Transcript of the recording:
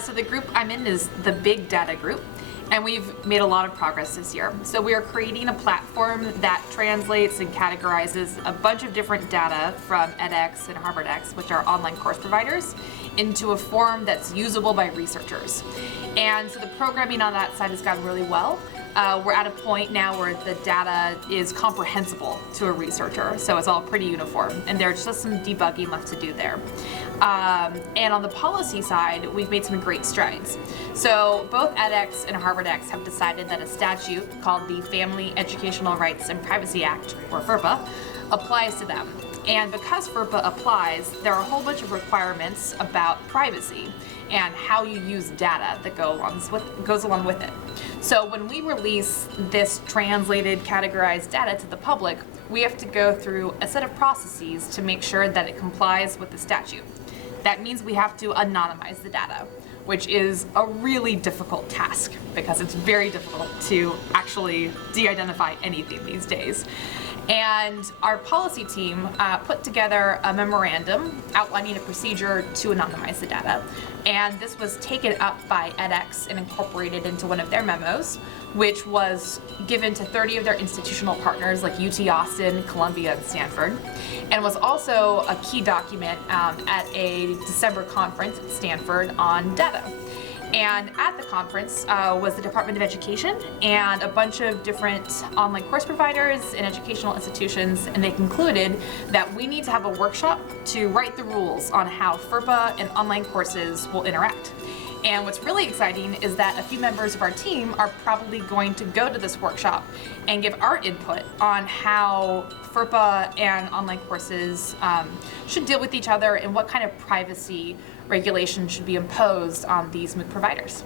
So the group I'm in is the Big Data group, and we've made a lot of progress this year. So we are creating a platform that translates and categorizes a bunch of different data from edX and HarvardX, which are online course providers, into a form that's usable by researchers. And so the programming on that side has gone really well. We're at a point now where the data is comprehensible to a researcher, so it's all pretty uniform, and there's just some debugging left to do there. And on the policy side, we've made some great strides. So both edX and HarvardX have decided that a statute called the Family Educational Rights and Privacy Act, or FERPA, applies to them. And because FERPA applies, there are a whole bunch of requirements about privacy and how you use data that goes along with it. So when we release this translated, categorized data to the public, we have to go through a set of processes to make sure that it complies with the statute. That means we have to anonymize the data, which is a really difficult task because it's very difficult to actually de-identify anything these days. And our policy team put together a memorandum outlining a procedure to anonymize the data. And this was taken up by edX and incorporated into one of their memos, which was given to 30 of their institutional partners like UT Austin, Columbia, and Stanford, and was also a key document at a December conference at Stanford on data. And at the conference was the Department of Education and a bunch of different online course providers and educational institutions, and they concluded that we need to have a workshop to write the rules on how FERPA and online courses will interact. And what's really exciting is that a few members of our team are probably going to go to this workshop and give our input on how FERPA and online courses should deal with each other and what kind of privacy regulation should be imposed on these MOOC providers.